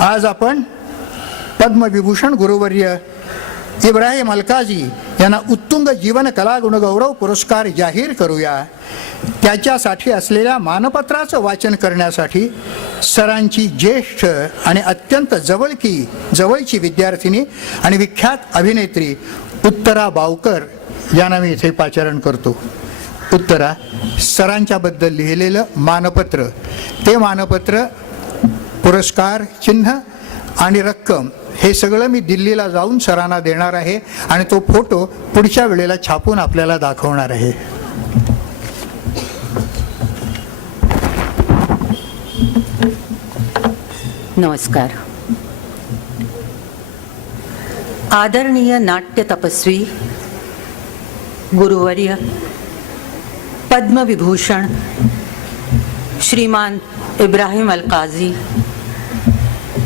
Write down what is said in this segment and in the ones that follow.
आज आपण पद्मविभूषण गुरुवर्य इब्राहिम अलकाजी यांना उत्तुंग जीवन कला गुणगौरव पुरस्कार जाहीर करूया. त्याच्यासाठी असलेल्या मानपत्राचं वाचन करण्यासाठी सरांची ज्येष्ठ आणि अत्यंत जवळची विद्यार्थिनी आणि विख्यात अभिनेत्री उत्तरा बावकर यांना मी इथे पाचारण करतो. उत्तरा, सरांच्याबद्दल लिहिलेलं मानपत्र, ते मानपत्र, पुरस्कार चिन्ह आणि रक्कम हे सगळं मी दिल्लीला जाऊन सरांना देणार आहे आणि तो फोटो पुढच्या वेळेला छापून आपल्याला दाखवणार आहे. नमस्कार. आदरणीय नाट्य तपस्वी गुरुवर्य पद्मविभूषण श्रीमान इब्राहिम अलकाजी,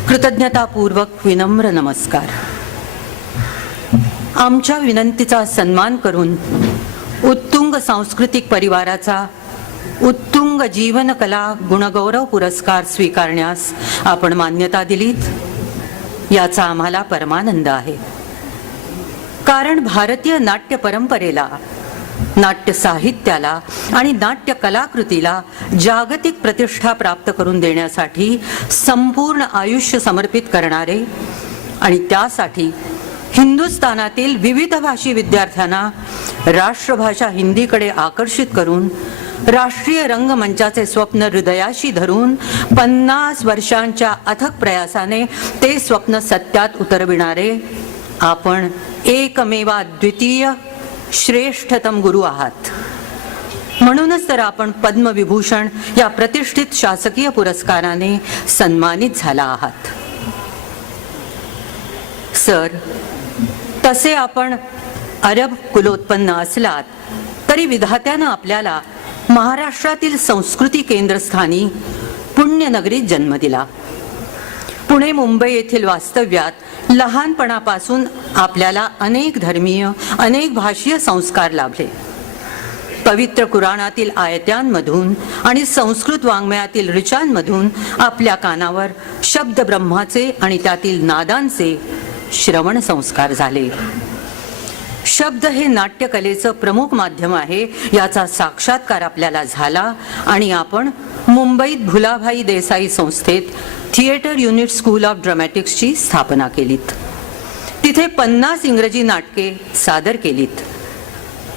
कृतज्ञतापूर्वक विनम्र नमस्कार. आमच्या विनंतीचा सन्मान करून उत्तुंग सांस्कृतिक परिवाराचा उत्तुंग जीवनकला गुणगौरव पुरस्कार स्वीकारण्यास आपण मान्यता दिलीत याचा आम्हाला परमानंद आहे. कारण भारतीय नाट्य परंपरेला, नाट्य साहित्याला आणि नाट्य कलाकृतीला जागतिक प्रतिष्ठा प्राप्त करून देण्यासाठी संपूर्ण आयुष्य समर्पित करणारे आणि त्यासाठी हिंदुस्थानातील विविध भाषी विद्यार्थ्यांना राष्ट्रभाषा हिंदीकडे आकर्षित करून राष्ट्रीय रंगमंचाचे स्वप्न हृदयाशी धरून 50 वर्षांच्या अथक प्रयासाने ते स्वप्न सत्यात उतरविणारे आपण एकमेवा द्वितीय श्रेष्ठतम गुरु आहात. म्हणूनच तर आपण पद्मविभूषण या प्रतिष्ठित शासकीय पुरस्काराने सन्मानित झाला आहात. सर, तसे आपण अरब कुलोत्पन्न असलात तरी विधात्यानं आपल्याला महाराष्ट्रातील संस्कृती केंद्रस्थानी पुण्यनगरीत जन्म दिला. पुणे मुंबई येथील वास्तव्यात लहानपणापासून आपल्याला अनेक धर्मीय, अनेक भाषीय संस्कार लाभले. पवित्र कुराणातील आयत्यांमधून आणि संस्कृत वाङ्मयातील ऋचांमधून आपल्या कानावर शब्द ब्रह्माचे आणि त्यातील नादांचे श्रवण संस्कार झाले. शब्द हे नाट्यकलेचं प्रमुख माध्यम आहे याचा साक्षात्कार आपल्याला झाला आणि आपण मुंबईत भुलाभाई देसाई संस्थेत थिएटर युनिट स्कूल ऑफ ड्रामॅटिक्सची स्थापना केलीत. तिथे 50 इंग्रजी नाटके सादर केलीत.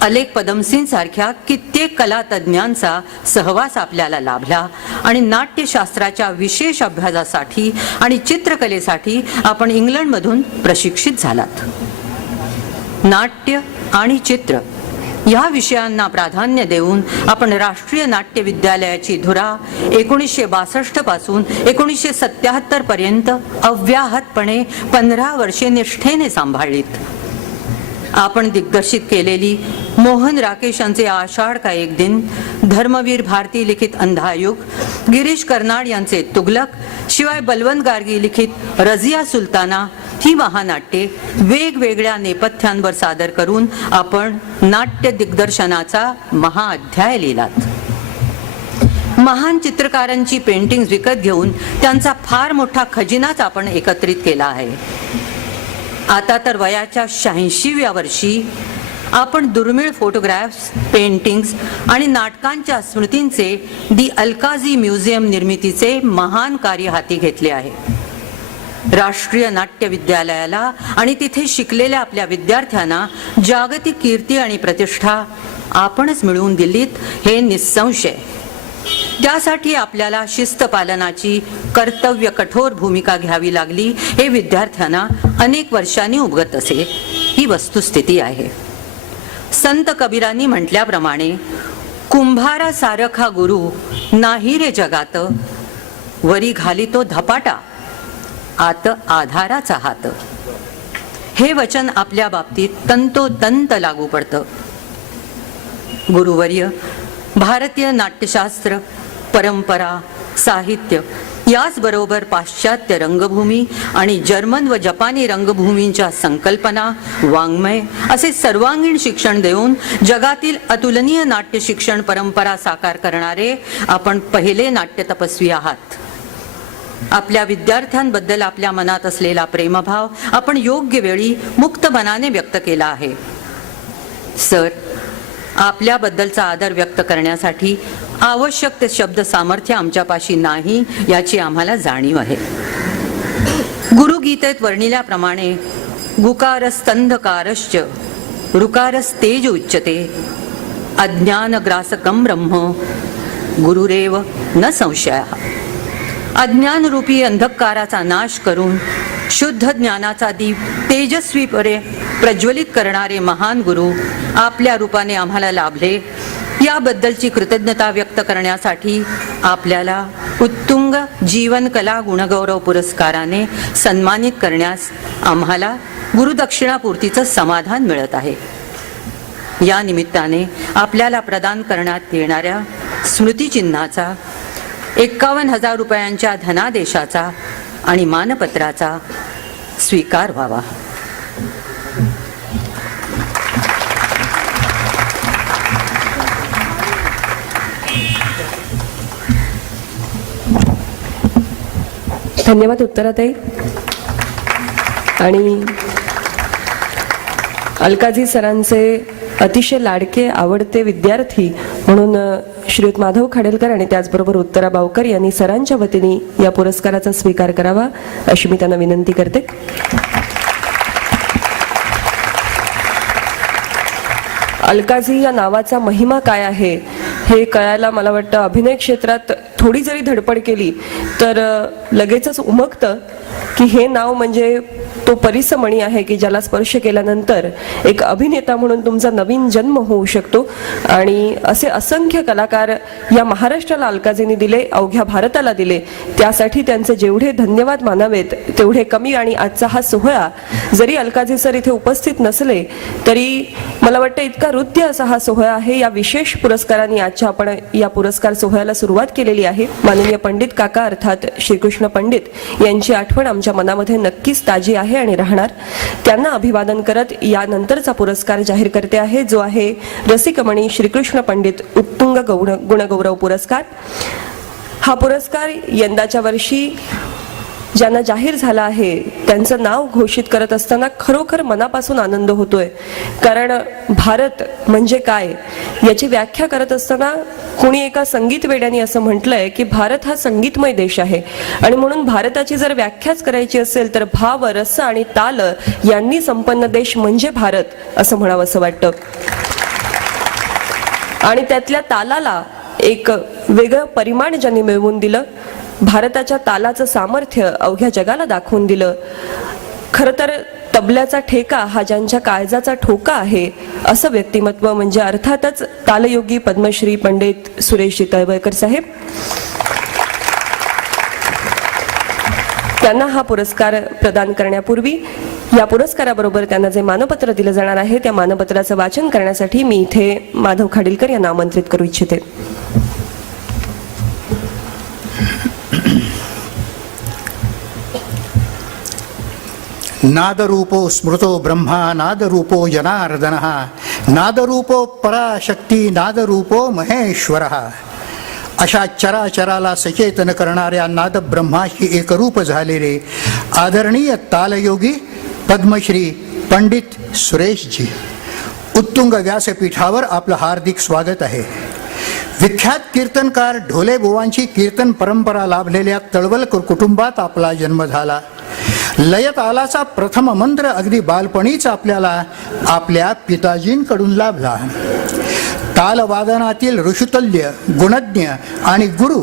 अलेक पदमसिंग सारख्या कित्येक कलातज्ञांचा सहवास आपल्याला लाभला आणि नाट्यशास्त्राच्या विशेष अभ्यासासाठी आणि चित्रकलेसाठी आपण इंग्लंडमधून प्रशिक्षित झालात. नाट्य आणि चित्र या विषयांना प्राधान्य देऊन आपण राष्ट्रीय नाट्य विद्यालयाची धुरा 1962 पासून 1977 पर्यंत अव्याहतपणे 15 वर्षे निष्ठेने सांभाळलीत. आपण दिग्दर्शित केलेली मोहन राकेश यांचे आषाढ का एक दिन, धर्मवीर भारती लिखित अंधायुग, गिरीश कर्नाड यांचे तुगलक, शिवाय बलवंत गार्गी लिखित रझिया सुलताना ही महानाट्ये वेगवेगळ्या नेपथ्यांवर सादर करून आपण नाट्य दिग्दर्शनाचा महाअध्याय लिहिलात. महान चित्रकारांची पेंटिंग्स विकत घेऊन त्यांचा फार मोठा खजिनाच आपण एकत्रित केला आहे. आता तर वयाच्या 86व्या वर्षी आपण दुर्मिळ फोटोग्राफ्स, पेंटिंग्स आणि नाटकांच्या स्मृतींचे दी अलकाजी म्युझियम निर्मितीचे महान कार्य हाती घेतले आहे. राष्ट्रीय नाट्य विद्यालयाला आणि तिथे शिकलेल्या आपल्या विद्यार्थ्यांना जागतिक कीर्ती आणि प्रतिष्ठा आपणच मिळवून दिलीत हे निसंशय. त्यासाठी आपल्याला शिस्त पालनाची कर्तव्य कठोर भूमिका घ्यावी लागली हे विद्यार्थ्यांना अनेक वर्षांनी उमगत असे. ही वस्तुस्थिती आहे. संत कबीरांनी म्हटल्याप्रमाणे, कुंभारा सारखा गुरु नाही रे जगात, वरी घालितो धपाटा आत आधाराचा हात. हे वचन आपल्या बाबतीत तंतोतंत लागू पडतं. गुरुवर्य, भारतीय नाट्यशास्त्र, परंपरा, साहित्य याचबरोबर पाश्चात्य रंगभूमी आणि जर्मन व जपानी रंगभूमींच्या संकल्पना, वाङ्मय असे सर्वांगीण शिक्षण देऊन जगातील अतुलनीय नाट्य शिक्षण परंपरा साकार करणारे आपण पहिले नाट्य तपस्वी आहात. आपल्या विद्यार्थ्यांबद्दल आपल्या मनात असलेला प्रेमभाव आपण योग्य वेळी मुक्त मनाने व्यक्त केला आहे. सर, आपल्याबद्दलचा आदर व्यक्त करण्यासाठी आवश्यक ते शब्द सामर्थ्य आमच्यापाशी नाही याची आम्हाला जाणीव आहे. गुरुगीतेत वर्णिल्याप्रमाणे गुकारस्तंधकारश्च ऋकारस्तेज उच्यते अज्ञानग्रासकं ब्रह्म गुरुरेव न संशयः. अज्ञानरूपी अंधकाराचा नाश करून शुद्ध ज्ञानाचा दीप तेजस्वीपणे प्रज्वलित करणारे महान गुरु आपल्या रूपाने आम्हाला लाभले, याबद्दलची कृतज्ञता व्यक्त करण्यासाठी आपल्याला उत्तुंग जीवन कला गुणगौरव पुरस्काराने सन्मानित करण्यास आम्हाला गुरुदक्षिणापूर्तीचं समाधान मिळत आहे. या निमित्ताने आपल्याला प्रदान करण्यात येणाऱ्या स्मृतिचिन्हाचा 51,000 रुपयांच्या धनादेशाचा आणि मानपत्राचा स्वीकार व्हावा. धन्यवाद उत्तराताई. आणि अलकाजी सरांचे अतिशय लाडके आवडते विद्यार्थी म्हणून श्रीयुत माधव खाडेलकर आणि त्याचबरोबर उत्तरा बावकर यांनी सरांच्या वतीने या पुरस्काराचा स्वीकार करावा अशी मी त्यांना विनंती करते. अलकाजी या नावाचा महिमा काय आहे हे कळायला मला वाटतं अभिनय क्षेत्रात थोडी जरी धडपड केली तर लगेचच उमगतं की हे नाव म्हणजे तो परिसमणी आहे की ज्याला स्पर्श केल्यानंतर एक अभिनेता म्हणून तुमचा नवीन जन्म होऊ शकतो. आणि असे असंख्य कलाकार या महाराष्ट्राला अलकाजींनी दिले, अवघ्या भारताला दिले. त्यासाठी त्यांचे जेवढे धन्यवाद मानावेत तेवढे कमी. आणि आजचा हा सोहळा जरी अलकाजी सर इथे उपस्थित नसले तरी मला वाटतं इतका हृद्य असा हा सोहळा आहे. या विशेष पुरस्कारांनी आजच्या आपण या पुरस्कार सोहळ्याला सुरुवात केलेली आहे. माननीय पंडित काका अर्थात श्रीकृष्ण पंडित यांची आठवण आमच्या मनामध्ये नक्कीच ताजी आहे आणि राहणार. त्यांना अभिवादन करत यानंतरचा पुरस्कार जाहीर करते आहे, जो आहे रसिकमणी श्रीकृष्ण पंडित उत्तुंग गुणगौरव पुरस्कार. हा पुरस्कार यंदाच्या वर्षी ज्यांना जाहीर झाला आहे त्यांचं नाव घोषित करत असताना खरोखर मनापासून आनंद होतोय. कारण भारत म्हणजे काय याची व्याख्या करत असताना कोणी एका संगीत वेड्याने असं म्हटलंय की भारत हा संगीतमय देश आहे. आणि म्हणून भारताची जर व्याख्याच करायची असेल तर भाव, रस आणि ताल यांनी संपन्न देश म्हणजे भारत असं म्हणावं असं वाटतं. आणि त्यातल्या तालाला एक वेगळं परिमाण ज्यांनी मिळवून दिलं, भारताच्या तालाचं सामर्थ्य अवघ्या जगाला दाखवून दिलं. खरं तर तबल्याचा ठेका हा ज्यांच्या काळजाचा ठोका आहे असं व्यक्तिमत्व म्हणजे अर्थातच तालयोगी पद्मश्री पंडित सुरेशजी तळवळकर साहेब. त्यांना हा पुरस्कार प्रदान करण्यापूर्वी या पुरस्काराबरोबर त्यांना जे मानपत्र दिलं जाणार आहे त्या मानपत्राचं वाचन करण्यासाठी मी इथे माधव खाडीलकर यांना आमंत्रित करू इच्छिते. नादरूपो स्मृतो ब्रह्मा नादरूपो जनार्दनः नादरूपो पराशक्ती नादरूपो महेश्वरः. अशा चराचराला सचेतन करणाऱ्या नादब्रह्माशी एकरूप झालेले आदरणीय तालयोगी पद्मश्री पंडित सुरेशजी, उत्तुंग व्यासपीठावर आपलं हार्दिक स्वागत आहे. विख्यात कीर्तनकार ढोले बुवांची कीर्तन परंपरा लाभलेल्या तळवलकर कुटुंबात आपला जन्म झाला. लय तालाचा प्रथम मंत्र अगदी बालपणीच आपल्याला आपल्या पिताजींकडून लाभला. तालवादनातील ऋषुतल्य, गुणज्ञ आणि गुरु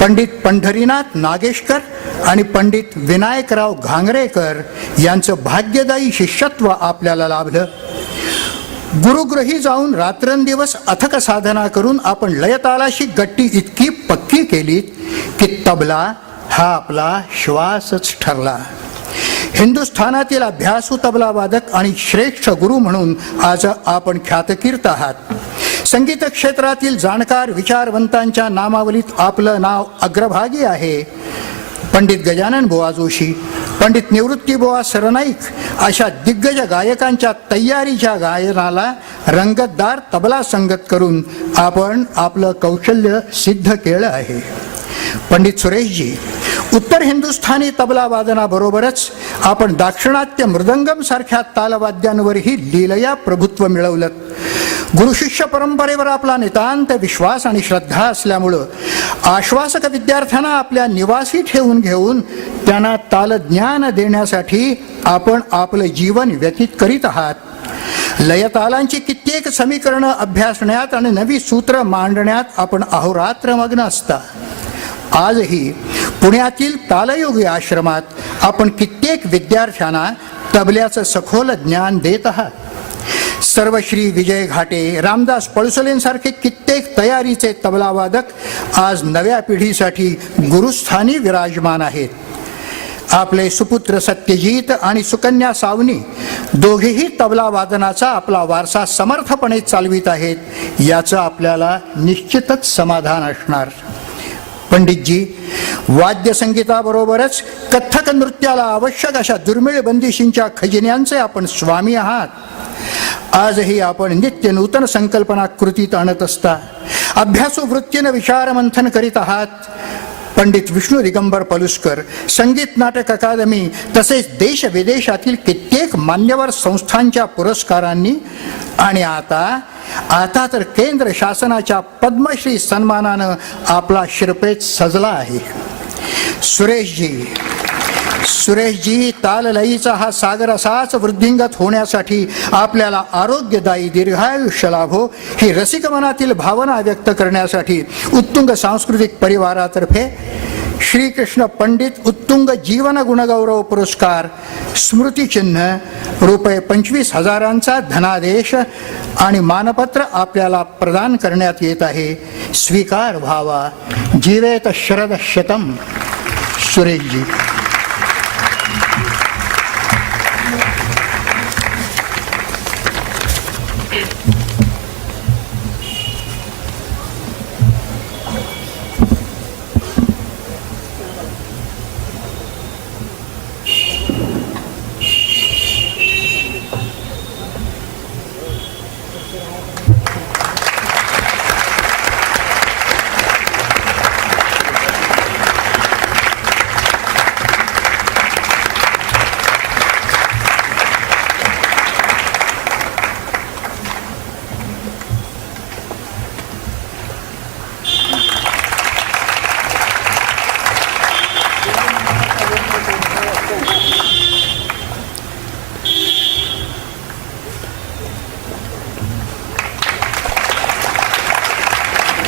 पंडित पंढरीनाथ नागेशकर आणि पंडित विनायकराव घांगरेकर यांचं भाग्यदायी शिष्यत्व आपल्याला लाभलं. गुरुगृही जाऊन रात्रंदिवस अथक साधना करून आपण लयतालाशी गट्टी इतकी पक्की केली की तबला हा आपला श्वासच ठरला. हिंदुस्थानातील अभ्यासू तबला वादक आणि श्रेष्ठ गुरु म्हणून आज आपण ख्यातकीर्त आहात. संगीत क्षेत्रातील जाणकार विचारवंतांच्या नामावलीत आपलं नाव अग्रभागी आहे. पंडित गजानन बुवा जोशी, पंडित निवृत्ती बुवा सरनाईक अशा दिग्गज गायकांच्या तयारीच्या गायनाला रंगतदार तबला संगत करून आपण आपलं कौशल्य सिद्ध केलं आहे. पंडित सुरेशजी उत्तर हिंदुस्थानी तबला वादनाबरोबरच आपण दाक्षिणात्य मृदंगम सारख्या तालवाद्यांवरही लीलया प्रभुत्व मिळवलं. गुरु शिष्य परंपरेवर आपला नितांत विश्वास आणि श्रद्धा असल्यामुळं आश्वासक विद्यार्थ्यांना आपल्या निवासी ठेवून घेऊन त्यांना तालज्ञान देण्यासाठी आपण आपलं जीवन व्यतीत करीत आहात. लयतालांची कित्येक समीकरणं अभ्यासण्यात आणि नवी सूत्र मांडण्यात आपण अहोरात्र मग्न असता. आजही पुण्यातील तालयोगी आश्रमात आपण कित्येक विद्यार्थ्यांना तबल्याचं सखोल ज्ञान देत आहात. सर्वश्री विजय घाटे, रामदास पळसोलेंसारखे कित्येक तयारीचे तबलावादक आज नव्या पिढीसाठी गुरुस्थानी विराजमान आहेत. आपले सुपुत्र सत्यजित आणि सुकन्या सावनी दोघेही तबला वादनाचा आपला वारसा समर्थपणे चालवित आहेत. याचं आपल्याला निश्चितच समाधान असणार. पंडितजी, वाद्यसंगीताबरोबरच कथ्थक नृत्याला आवश्यक अशा दुर्मिळ बंदिशींच्या खजिन्यांचे आपण स्वामी आहात. आजही आपण नित्य नूतन संकल्पना कृतीत आणत असता. अभ्यासू वृत्तीनं विचारमंथन करीत आहात. पंडित विष्णू दिगंबर पलुस्कर, संगीत नाटक अकादमी तसेच देश विदेशातील कित्येक मान्यवर संस्थांच्या पुरस्कारांनी आणि आता तर केंद्र शासनाच्या पद्मश्री सन्मानानं आपला शिरपेच सजला आहे. सुरेशजी, ताललयीचा हा सागर असाच वृद्धिंगत होण्यासाठी आपल्याला आरोग्यदायी दीर्घायुष्य लाभो ही रसिक मनातील भावना व्यक्त करण्यासाठी उत्तुंग सांस्कृतिक परिवारातर्फे श्रीकृष्ण पंडित उत्तुंग जीवन गुणगौरव पुरस्कार स्मृतिचिन्ह ₹25,000चा धनादेश आणि मानपत्र आपल्याला प्रदान करण्यात येत आहे. स्वीकार व्हावा. जीवेत शरद शतम. सुरेशजी.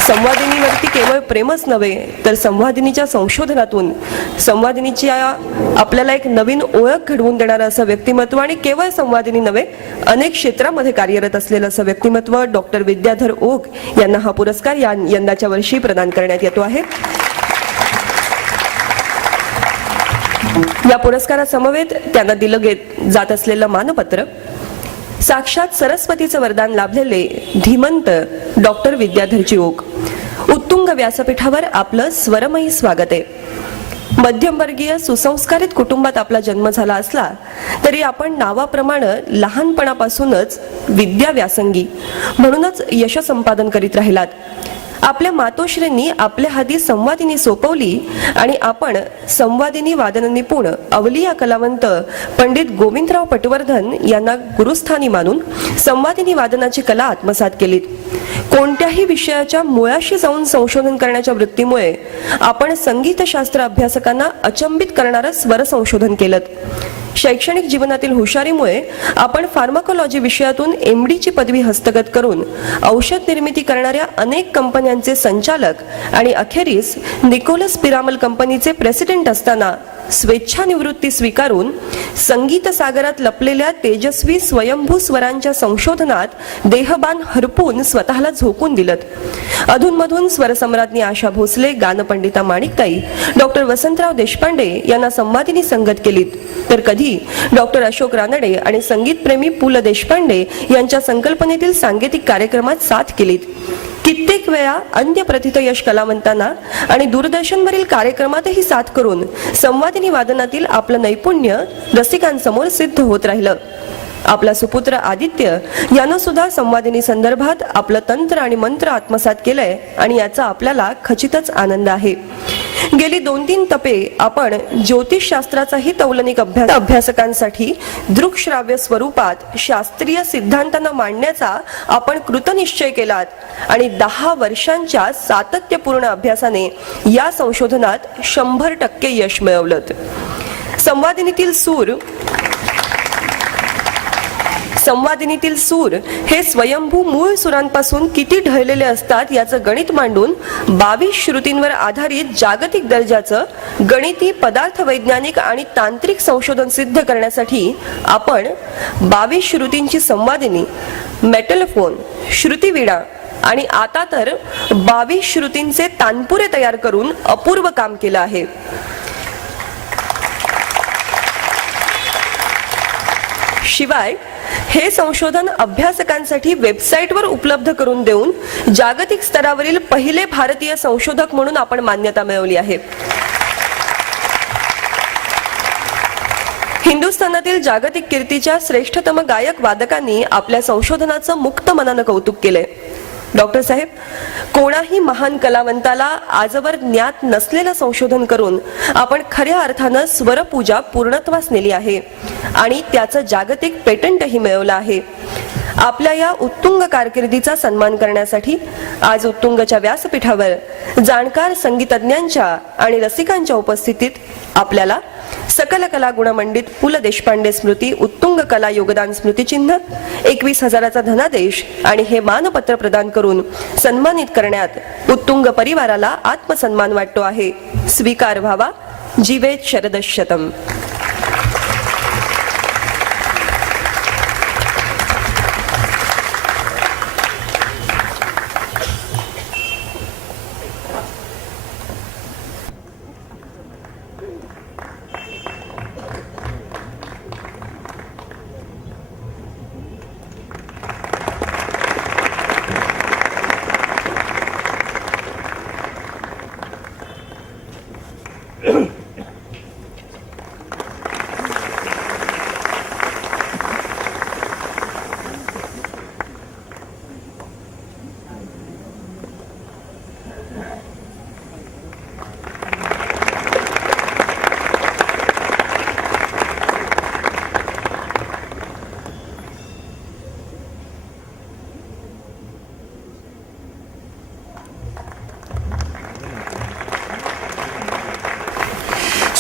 संवादिनीवरती केवळ प्रेमच नव्हे तर संवादिनीच्या संशोधनातून संवादिनीच्या आपल्याला एक नवीन ओळख घडवून देणारं असं व्यक्तिमत्व आणि केवळ संवादिनी नव्हे अनेक क्षेत्रामध्ये कार्यरत असलेलं असं व्यक्तिमत्व डॉक्टर विद्याधर ओक यांना हा पुरस्कार यंदाच्या वर्षी प्रदान करण्यात येतो आहे. या पुरस्कारासमवेत त्यांना दिलं जात असलेलं मानपत्र साक्षात सरस्वतीचं वरदान लाभलेले धीमंत डॉक्टर विद्याधरजी ओक. उत्तुंग व्यासपीठावर आपलं स्वरमयी स्वागत आहे. मध्यमवर्गीय सुसंस्कारित कुटुंबात आपला जन्म झाला असला तरी आपण नावाप्रमाणे लहानपणापासूनच विद्या व्यासंगी म्हणूनच यश संपादन करीत राहिलात. आपल्या मातोश्रींनी आपल्या हाती संवादिनी सोपवली आणि आपण संवादिनी वादन निपुण अवलिया कलावंत पंडित गोविंदराव पटवर्धन यांना गुरुस्थानी मानून संवादिनी वादनाची कला आत्मसात केलीत. कोणत्याही विषयाच्या मुळाशी जाऊन संशोधन करण्याच्या वृत्तीमुळे आपण संगीतशास्त्र अभ्यासकांना अचंबित करणारं स्वर संशोधन केलं. शैक्षणिक जीवनातील हुशारीमुळे आपण फार्माकोलॉजी विषयातून MD ची पदवी हस्तगत करून औषध निर्मिती करणाऱ्या अनेक कंपन्यांचे संचालक आणि अखेरीस निकोलस पिरामल कंपनीचे प्रेसिडेंट असताना स्वेच्छानिवृत्ती स्वीकारून संगीत सागरात लपलेल्या तेजस्वी स्वयंभू स्वरांच्या संशोधनात देहबान हरपून स्वतःला झोकून दिलं. अधूनमधून स्वरसम्राज्ञी आशा भोसले, गानपंडिता माणिकताई, डॉक्टर वसंतराव देशपांडे यांना संवादिनी संगत केलीत तर कधी डॉक्टर अशोक रानडे आणि संगीतप्रेमी पु ल देशपांडे यांच्या संकल्पनेतील सांगीतिक कार्यक्रमात साथ केलीत. कित्येक वेळा अन्य प्रथित यश कलावंतांना आणि दूरदर्शनवरील कार्यक्रमातही साथ करून संवादिनी वादनातील आपलं नैपुण्य रसिकांसमोर सिद्ध होत राहिलं. आपला सुपुत्र आदित्य यानं सुद्धा संवादिनी संदर्भात आपलं तंत्र आणि मंत्र आत्मसात केलंय आणि याचा आपल्याला खचितच आनंद आहे. गेली 2-3 तपे आपण ज्योतिषशास्त्राचाही तौलनिक अभ्यासकांसाठी दृकश्राव्य स्वरूपात शास्त्रीय सिद्धांतांना मांडण्याचा आपण कृतनिश्चय केलात आणि 10 वर्षांच्या सातत्यपूर्ण अभ्यासाने या संशोधनात 100% यश मिळवलं. संवादिनीतील सूर हे स्वयंभू मूळ सुरांपासून किती ढळलेले असतात याचं गणित मांडून 22 श्रुतींवर आधारित जागतिक दर्जाचं गणिती, पदार्थवैज्ञानिक आणि तांत्रिक संशोधन सिद्ध करण्यासाठी आपण 22 श्रुतींची संवादिनी, मेटलफोन, श्रुतिवीणा आणि आता तर 22 श्रुतींचे तानपुरे तयार करून अपूर्व काम केलं आहे. शिवाय हे संशोधन अभ्यासकांसाठी वेबसाईटवर उपलब्ध करून देऊन जागतिक स्तरावरील पहिले भारतीय संशोधक म्हणून आपण मान्यता मिळवली आहे. हिंदुस्थानातील जागतिक कीर्तीच्या श्रेष्ठतम गायक वादकांनी आपल्या संशोधनाचं मुक्त मनानं कौतुक केलंय. डॉक्टर साहेब, कोणाही महान कलावंताला आजवर ज्ञात नसलेलं संशोधन करून आपण खऱ्या अर्थानं स्वरपूजा पूर्णत्वास नेली आहे आणि त्याचं जागतिक पेटंटही मिळवलं आहे. आपल्या या उत्तुंग कारकिर्दीचा सन्मान करण्यासाठी आज उत्तुंगच्या व्यासपीठावर जाणकार संगीतज्ञांच्या आणि रसिकांच्या उपस्थितीत आपल्याला सकल कला गुणमंडित पु ल देशपांडे स्मृती उत्तुंग कला योगदान स्मृतिचिन्ह 21,000चा धनादेश आणि हे मानपत्र प्रदान करून सन्मानित करण्यात उत्तुंग परिवाराला आत्मसन्मान वाटतो आहे. स्वीकार व्हावा. जीवेत शरदशतम.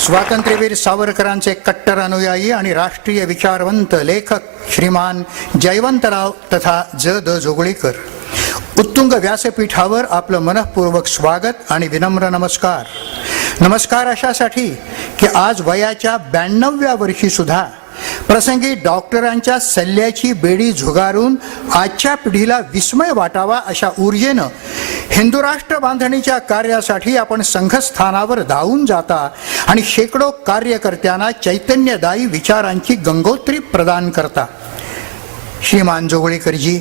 स्वातंत्र्यवीर सावरकरांचे कट्टर अनुयायी आणि राष्ट्रीय विचारवंत लेखक श्रीमान जयवंतराव तथा ज.द. जोगळीकर, उत्तुंग व्यासपीठावर आपलं मनःपूर्वक स्वागत आणि विनम्र नमस्कार. नमस्कार अशासाठी की आज वयाच्या 92व्या वर्षी सुद्धा प्रसंगी डॉक्टरांच्या सल्ल्याची बेडी झुगारून आजच्या पिढीला विस्मय वाटावा अशा ऊर्जेनं हिंदू राष्ट्र बांधणीच्या कार्यासाठी आपण संघस्थानावर धावून जाता आणि शेकडो कार्यकर्त्यांना चैतन्यदायी विचारांची गंगोत्री प्रदान करता. श्रीमान जोगळीकरजी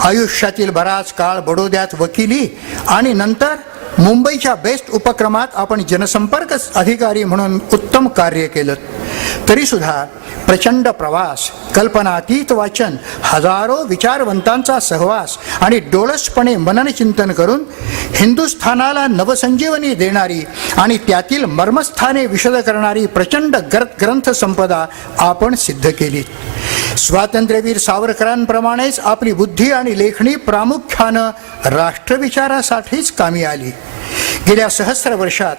आयुष्यातील बराच काळ बडोद्यात वकिली आणि नंतर मुंबईच्या बेस्ट उपक्रमात आपण जनसंपर्क अधिकारी म्हणून उत्तम कार्य केलं. तरी सुद्धा प्रचंड प्रवास, कल्पनातीत वाचन, हजारो विचारवंतांचा सहवास आणि डोळसपणे मननचिंतन करून हिंदुस्थानाला नवसंजीवनी देणारी आणि त्यातील मर्मस्थाने विशद करणारी प्रचंड ग्रंथसंपदा आपण सिद्ध केली. स्वातंत्र्यवीर सावरकरांप्रमाणेच आपली बुद्धी आणि लेखणी प्रामुख्यानं राष्ट्रविचारासाठीच कामी आली. गेल्या सहस्र वर्षात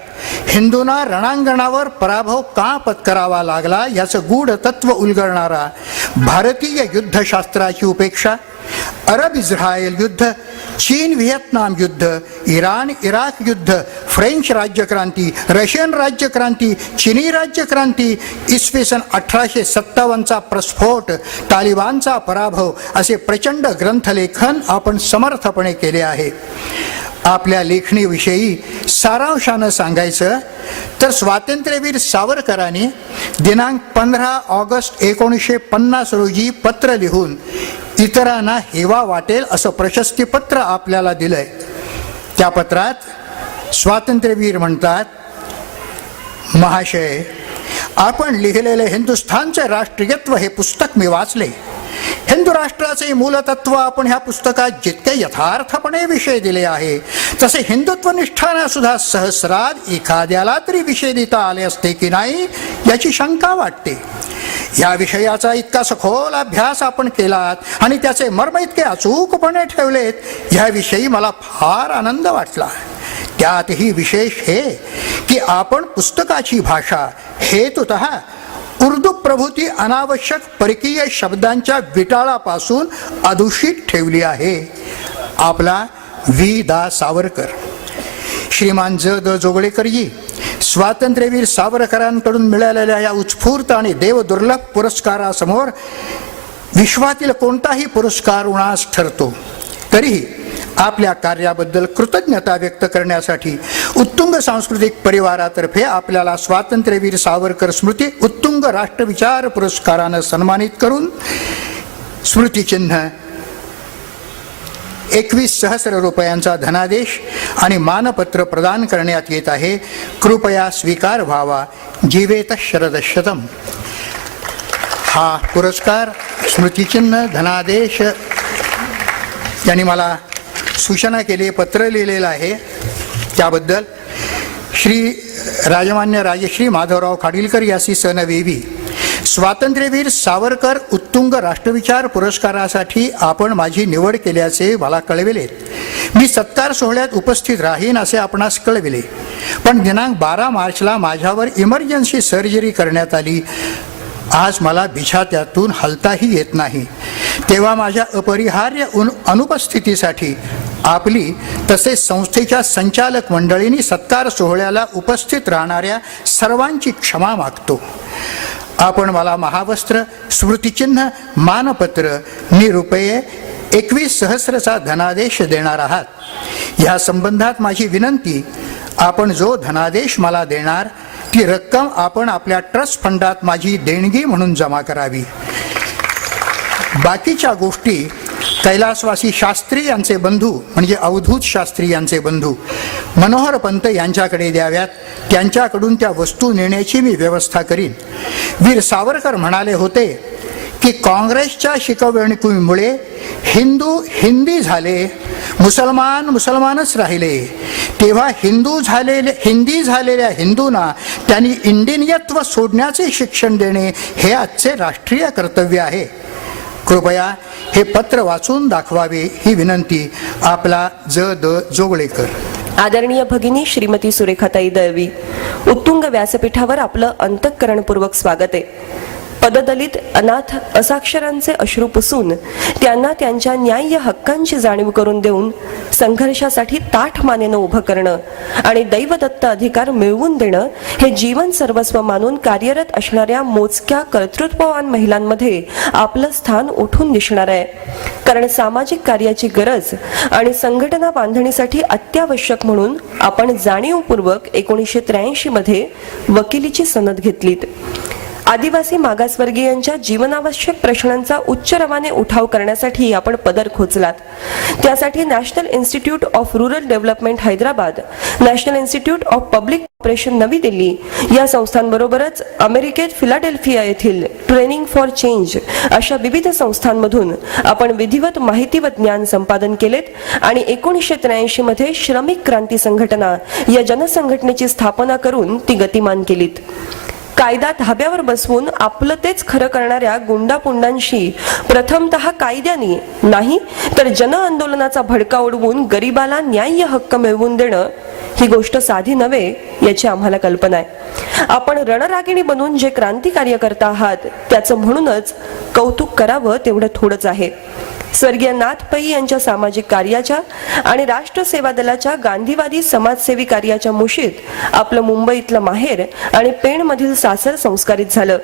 हिंदूंना रणांगणावर पराभव का पत्करावा लागला याचं गूढ तत्व उलगडणारा भारतीय युद्धशास्त्राची उपेक्षा, अरब इस्रायल युद्ध, चीन व्हिएतनाम युद्ध, इराण इराक युद्ध, फ्रेंच राज्यक्रांती, रशियन राज्यक्रांती, चिनी राज्यक्रांती, इसवी सन 1857चा प्रस्फोट, तालिबानचा पराभव असे प्रचंड ग्रंथलेखन आपण समर्थपणे केले आहे. आपल्या लेखणीविषयी सारांशानं सांगायचं तर स्वातंत्र्यवीर सावरकरांनी दिनांक 15 ऑगस्ट 1950 रोजी पत्र लिहून इतरांना हेवा वाटेल असं प्रशस्तीपत्र आपल्याला दिलंय. त्या पत्रात स्वातंत्र्यवीर म्हणतात, महाशय, आपण लिहिलेले हिंदुस्थानचे राष्ट्रीयत्व हे पुस्तक मी वाचले. हिंदू राष्ट्राचे मूलतत्व आपण ह्या पुस्तकात जितके यथार्थपणे विषय दिले आहे तसे हिंदुत्वनिष्ठाने सुद्धा सहस्रात एखाद्याला तरी विषय देता आले असते की नाही याची शंका वाटते. या विषयाचा इतका सखोल अभ्यास आपण केलात आणि त्याचे मर्म इतके अचूकपणे ठेवलेत याविषयी मला फार आनंद वाटला. त्यातही विशेष हे की आपण पुस्तकाची भाषा हेतुतः उर्दू प्रभूती अनावश्यक परकीय शब्दांच्या विटाळापासून अदूषित ठेवली आहे. आपला वी दा सावरकर, श्रीमान ज द जोगळेकरजी स्वातंत्र्यवीर सावरकरांकडून मिळालेल्या या उत्स्फूर्त आणि देवदुर्लभ पुरस्कारासमोर विश्वातील कोणताही पुरस्कार उणास ठरतो. तरीही आपल्या कार्याबद्दल कृतज्ञता व्यक्त करण्यासाठी उत्तुंग सांस्कृतिक परिवारातर्फे आपल्याला स्वातंत्र्यवीर सावरकर स्मृती उत्तुंग राष्ट्रविचार पुरस्कारानं सन्मानित करून स्मृतिचिन्ह 21,000 रुपयांचा धनादेश आणि मानपत्र प्रदान करण्यात येत आहे. कृपया स्वीकार व्हावा. जीवेत शरदशतम. हा पुरस्कार स्मृतिचिन्ह धनादेश यांनी मला सूचना केली, पत्र लिहिलेलं आहे. त्याबद्दल श्री राजमान्य राजश्री माधवराव खाडीलकर यासी सन वेवी स्वातंत्र्यवीर सावरकर उत्तुंग राष्ट्रविचार पुरस्कारासाठी आपण माझी निवड केल्याचे मला कळविले. मी सत्कार सोहळ्यात उपस्थित राहीन असे आपणास कळविले, पण दिनांक 12 मार्चला माझ्यावर इमर्जन्सी सर्जरी करण्यात आली. आज मला बिछात्यातून हलताही येत नाही. तेव्हा माझ्या अपरिहार्य अनुपस्थितीसाठी आपली तसेच संस्थेच्या संचालक मंडळींनी सत्कार सोहळ्याला उपस्थित राहणाऱ्या सर्वांची क्षमा मागतो. आपण मला महावस्त्र, स्मृतिचिन्ह, मानपत्र मी रुपये 21,000चा धनादेश देणार आहात. या संबंधात माझी विनंती, आपण जो धनादेश मला देणार ती रक्कम आपण आपल्या ट्रस्ट फंडात माझी देणगी म्हणून जमा करावी. बाकीच्या गोष्टी कैलासवासी शास्त्री यांचे बंधू म्हणजे अवधूत शास्त्री यांचे बंधू मनोहर पंत यांच्याकडे द्याव्यात. त्यांच्याकडून त्या वस्तू नेण्याची मी व्यवस्था करीन. वीर सावरकर म्हणाले होते की काँग्रेसच्या शिकवणुकीमुळे हिंदू हिंदी झाले, मुसलमान मुसलमानच राहिले. तेव्हा हिंदी झालेल्या हिंदूंना त्यांनी इंडियनियत्व सोडण्याचे शिक्षण देणे हे आजचे राष्ट्रीय कर्तव्य आहे. कृपया हे पत्र वाचून दाखवावे ही विनंती. आपला ज द जोगळेकर. आदरणीय भगिनी श्रीमती सुरेखाताई दळवी, उत्तुंग व्यासपीठावर आपलं अंतःकरणपूर्वक स्वागत आहे. पददलित, अनाथ, असाक्षरांचे अश्रू पुसून त्यांना त्यांच्या न्याय्य हक्कांची जाणीव करून देऊन संघर्षासाठी ताठ मानेनं उभं करणं आणि दैवदत्त अधिकार मिळवून देणं हे जीवन सर्वस्व मानून कार्यरत असणाऱ्या मोजक्या कर्तृत्ववान महिलांमध्ये आपलं स्थान उठून दिसणार आहे. कारण सामाजिक कार्याची गरज आणि संघटना बांधणीसाठी अत्यावश्यक म्हणून आपण जाणीवपूर्वक 1983 मध्ये वकिलीची सनद घेतलीत. आदिवासी मागासवर्गीयांच्या जीवनावश्यक प्रश्नांचा उच्चरवाने उठाव करण्यासाठी आपण पदर खोचलात. त्यासाठी national institute of rural development Hyderabad, national institute of public operation नवी दिल्ली या संस्थांबरोबरच अमेरिकेत फिलाडेल्फिया येथील ट्रेनिंग फॉर चेंज अशा विविध संस्थांमधून आपण विधिवत माहिती व ज्ञान संपादन केलेत आणि 1983 मध्ये श्रमिक क्रांती संघटना या जनसंघटनेची स्थापना करून ती गतिमान केलीत. कायदा धाब्यावर बसवून आपलं तेच खरं करणाऱ्या गुंडापुंडांशी प्रथमतः कायद्याने नाही तर जन आंदोलनाचा भडका उडवून गरिबाला न्याय्य हक्क मिळवून देणं ही गोष्ट साधी नव्हे याची आम्हाला कल्पना आहे. आपण रणरागिणी बनून जे क्रांतिकार्य करता आहात त्याचं म्हणूनच कौतुक करावं तेवढं थोडंच आहे. स्वर्गीय नाथ पै यांच्या सामाजिक कार्याच्या आणि राष्ट्र सेवा दलाच्या गांधीवादी समाजसेवी कार्याच्या मुशीत आपलं मुंबईतलं माहेर आणि पेणमधील सासर संस्कारित झालं.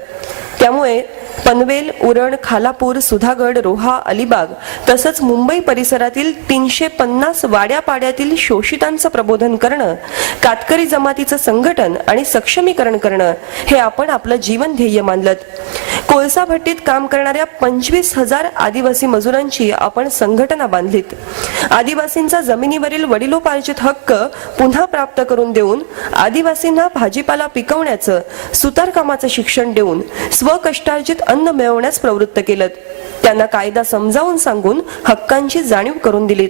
त्यामुळे पनवेल, उरण, खालापूर, सुधागड, रोहा, अलिबाग तसंच मुंबई परिसरातील 350 वाड्यापाड्यातील शोषितांचं प्रबोधन करणं, कातकरी जमातीचं संघटन आणि सक्षमीकरण करणं हे आपण आपलं जीवन ध्येय मानलं. कोळसा भट्टीत काम करणाऱ्या 25,000 आदिवासी मजुरांची आपण संघटना बांधलीत. आदिवासींचा जमिनीवरील वडिलोपार्जित हक्क पुन्हा प्राप्त करून देऊन आदिवासींना भाजीपाला पिकवण्याचं, सुतारकामाचं शिक्षण देऊन स्वकष्टार्जित अन्न मिळवण्यास प्रवृत्त केलं. त्यांना कायदा समजावून सांगून हक्कांची जाणीव करून दिलीत।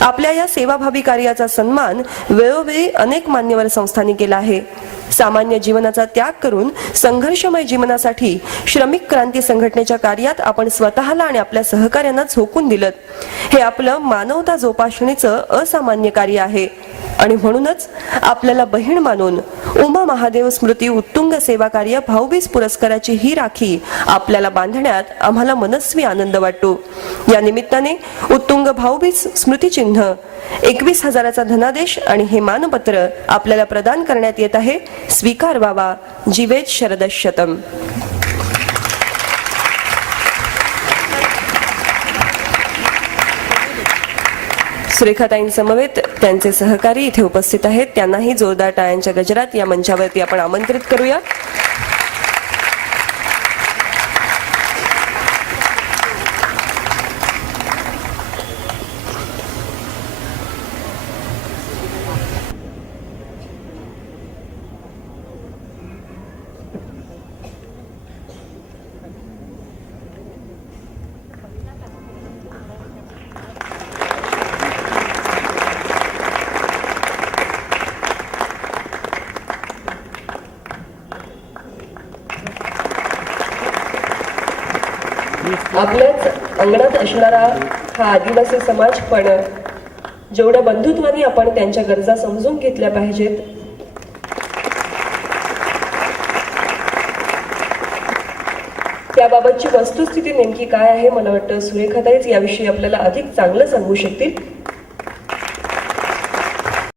आपल्या या सेवाभावी कार्याचा सन्मान वेळोवेळी अनेक मान्यवर संस्थांनी केला आहे। सामान्य जीवनाचा त्याग करून संघर्षमय जीवनासाठी श्रमिक क्रांती संघटनेच्या कार्यात आपण स्वतःला आणि आपल्या सहकार्यांना झोकून दिलं। हे आपलं मानवता जोपासणीचं असामान्य कार्य आहे आणि म्हणूनच आपल्याला बहीण मानून उमा महादेव स्मृती उत्तुंग सेवा कार्य भाऊबीज पुरस्काराची ही राखी आपल्याला बांधण्यात आम्हाला मनस्वी आनंद वाटतो। या निमित्ताने उत्तुंग भाऊबीज स्मृतिचिन्ह 21,000चा धनादेश आणि हे मानपत्र आपल्याला प्रदान करण्यात येत आहे। स्वीकार व्हावा। जीवेत शरदशतम। सुरेखाताईं समवेत त्यांचे सहकारी इथे उपस्थित आहेत, त्यांनाही जोरदार टाळ्यांच्या गजरात या मंचावरती आपण आमंत्रित करूया। आपल्याच अंगणात असणारा हा आदिवासी समाज पण जेवढ्या बंधुत्वाने आपण त्यांच्या गरजा समजून घेतल्या पाहिजेत, त्याबाबतची वस्तुस्थिती नेमकी काय आहे मला वाटतं सुरेखाताईच याविषयी आपल्याला अधिक चांगलं सांगू शकतील।